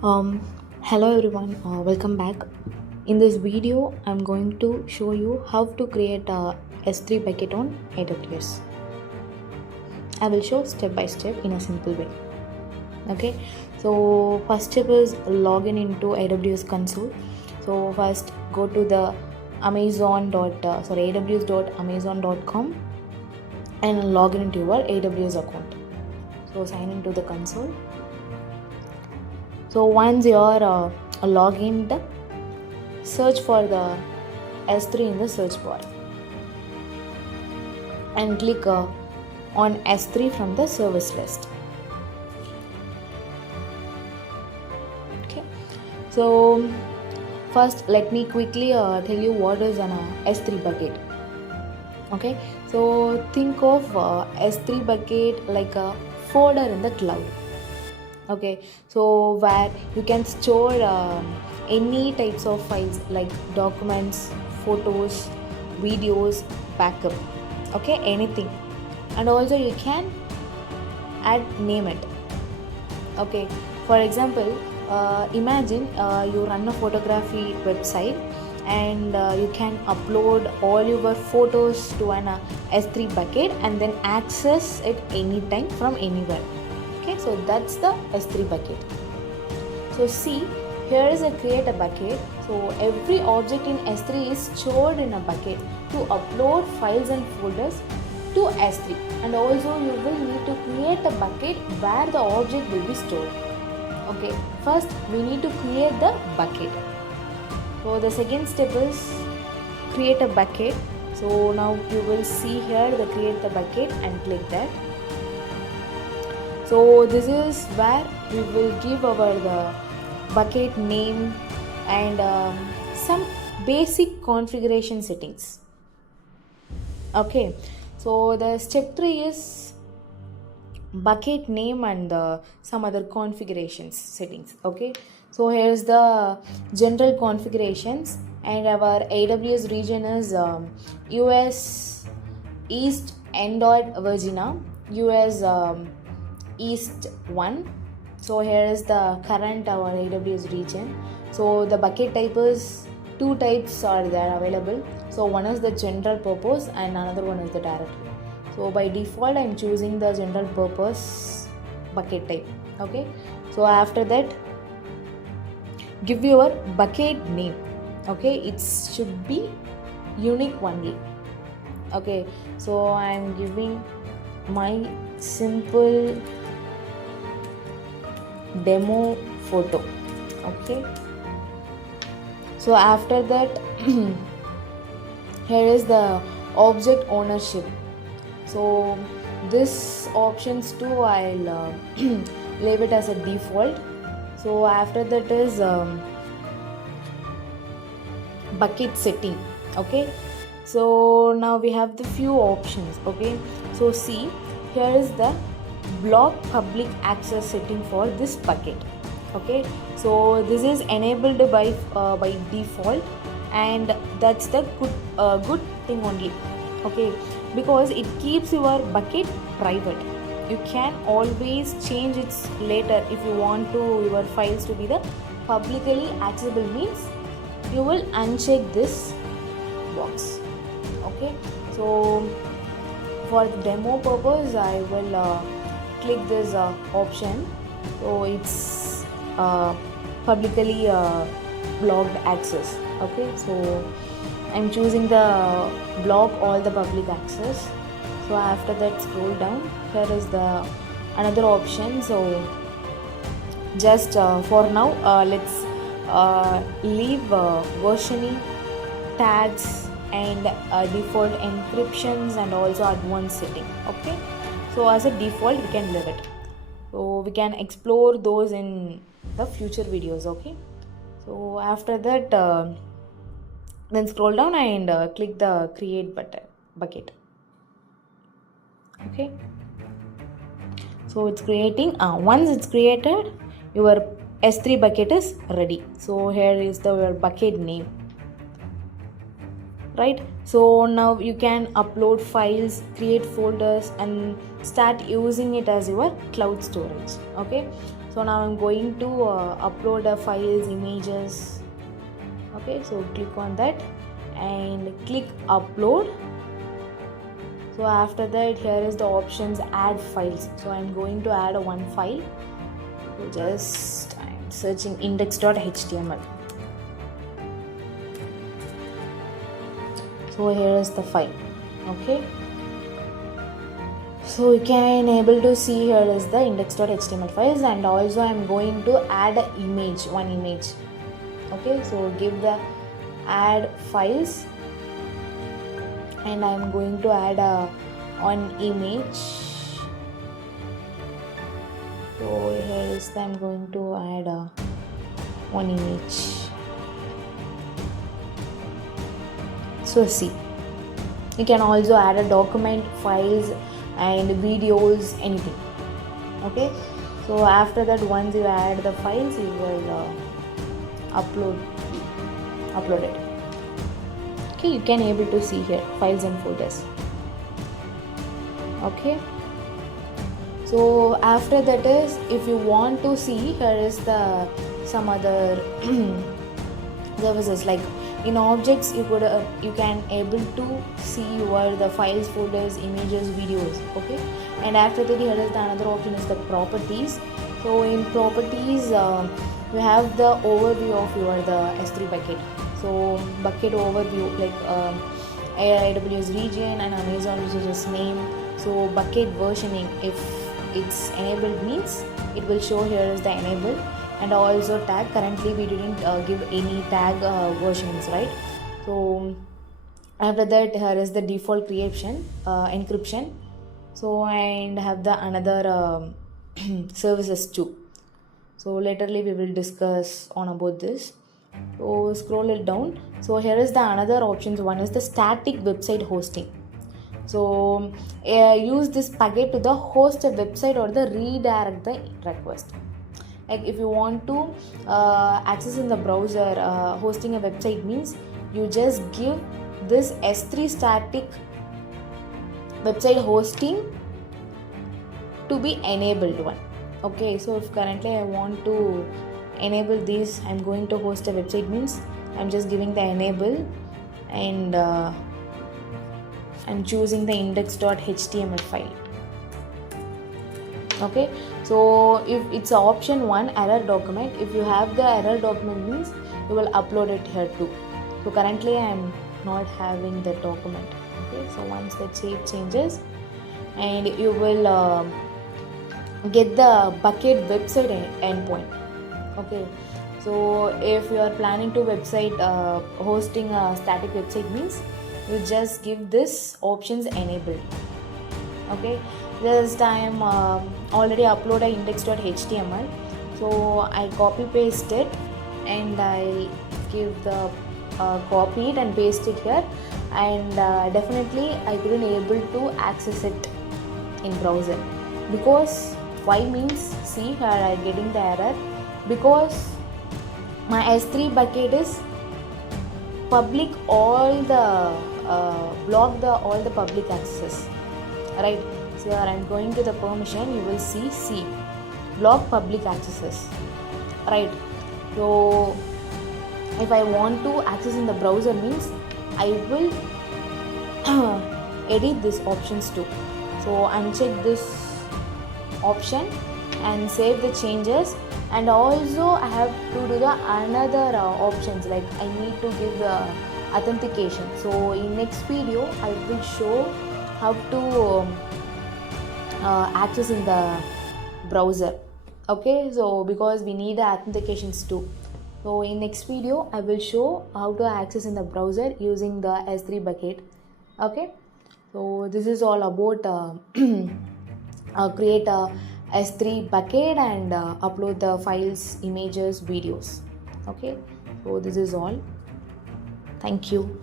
Um, Hello everyone, welcome back. In this video, I'm going to show you how to create a S3 bucket on AWS. I will show step by step in a simple way. Okay, so first step is login into AWS console. So first go to the aws.amazon.com and log into your AWS account. So sign into the console. So once you're logged in, search for the S3 in the search bar and click on S3 from the service list. Okay, so first let me quickly tell you what is an S3 bucket. Okay, so think of S3 bucket like a folder in the cloud. Okay, so where you can store any types of files like documents, photos, videos, backup, okay, anything. And also you can name it. Okay, for example, imagine you run a photography website and you can upload all your photos to an S3 bucket and then access it anytime from anywhere. Okay, so that's the S3 bucket. So see, here is a create a bucket. So every object in S3 is stored in a bucket to upload files and folders to S3, and also you will need to create a bucket where the object will be stored. Okay, first we need to create the bucket. So the second step is create a bucket. So now you will see here the create the bucket and click that. So this is where we will give the bucket name and some basic configuration settings. Okay, so the step 3 is bucket name and some other configurations settings. Okay, so here's the general configurations, and our AWS region is US East Android Virginia, US East 1. So here is the current our AWS region. So the bucket type is two types are there available. So one is the general purpose and another one is the directory. So by default I'm choosing the general purpose bucket type. Okay, so after that give your bucket name. Okay, it should be unique only. Okay, so I'm giving my simple demo photo. Okay, so after that here is the object ownership. So this options too I'll leave it as a default. So after that is bucket setting. Okay, so now we have the few options. Okay, so see, here is the block public access setting for this bucket. Okay, so this is enabled by default, and that's the good thing only. Okay, because it keeps your bucket private. You can always change it later if you want to your files to be the publicly accessible, means you will uncheck this box. Okay, so for the demo purpose I will click this option. So it's publicly blocked access. Okay, so I'm choosing the block all the public access. So after that scroll down, here is the another option. So just for now let's leave versioning, tags and default encryptions and also advanced setting. Okay, so as a default we can leave it, so we can explore those in the future videos. Okay, so after that then scroll down and click the create button bucket. Okay, so it's creating. Once it's created, your S3 bucket is ready. So here is the your bucket name, right? So now you can upload files, create folders and start using it as your cloud storage. Okay, so So now I'm going to upload the files, images. Okay, so click on that and click upload. So after that, here is the options add files. So I'm going to add one file. So just I'm searching index.html. So here is the file. Okay, so you can able to see here is the index.html files, and also I'm going to add one image. Okay, so give the add files, and I'm going to add one image. So here is I'm going to add one image. So see, you can also add a document, files and videos, anything. Okay, so after that, once you add the files, you will upload it. Okay, you can able to see here files and folders. Okay, so after that is, if you want to see, here is the some other services, like in objects you can able to see the files, folders, images, videos. Okay, and after that, here is the another option is the properties. So in properties, you have the overview of the S3 bucket. So bucket overview, like AWS region and Amazon uses name. So bucket versioning, if it's enabled means it will show here is the enable. And also tag, currently we didn't give any tag versions, right? So after that, here is the default encryption. So and have the another services too. So laterly we will discuss on about this. So scroll it down. So here is the another options. One is the static website hosting. So use this packet to the host a website or the redirect the request. Like if you want to access in the browser, hosting a website means you just give this S3 static website hosting to be enabled one. Okay, so if currently I want to enable this, I'm going to host a website means I'm just giving the enable, and I'm choosing the index.html file. Okay, so if it's option 1 error document, if you have the error document means you will upload it here too. So currently I am not having the document. Okay, so once the shape changes, and you will get the bucket website endpoint. Okay, so if you are planning to website hosting a static website means you just give this options enabled. Okay, just I am already uploaded index.html, so I copy paste it and I give the copy it and paste it here, and definitely I couldn't able to access it in browser. Because why means, see here I am getting the error because my S3 bucket is public, all the block all the public access, right? So here I am going to the permission, you will see block public accesses, right? So if I want to access in the browser means I will edit these options too. So uncheck this option and save the changes, and also I have to do the another options, like I need to give the authentication. So in next video I will show how to access in the browser. Okay, so because we need the authentications too. So in next video I will show how to access in the browser using the S3 bucket. Okay, so this is all about create a S3 bucket and upload the files, images, videos. Okay, so this is all. Thank you.